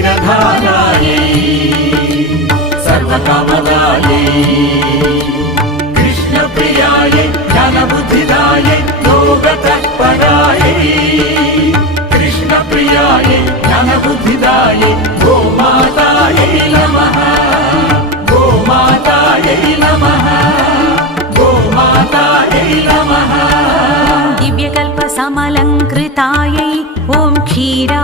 क्षीरधारायै सर्वकामदायै कृष्णप्रियायै ज्ञानबुद्धिदायै योगतत्परायै कृष्णप्रियायै ज्ञानबुद्धिदायै गोमातायै नमः गोमातायै नमः गोमातायै नमः दिव्यकल्पसमलङ्कृतायै ॐ क्षीरा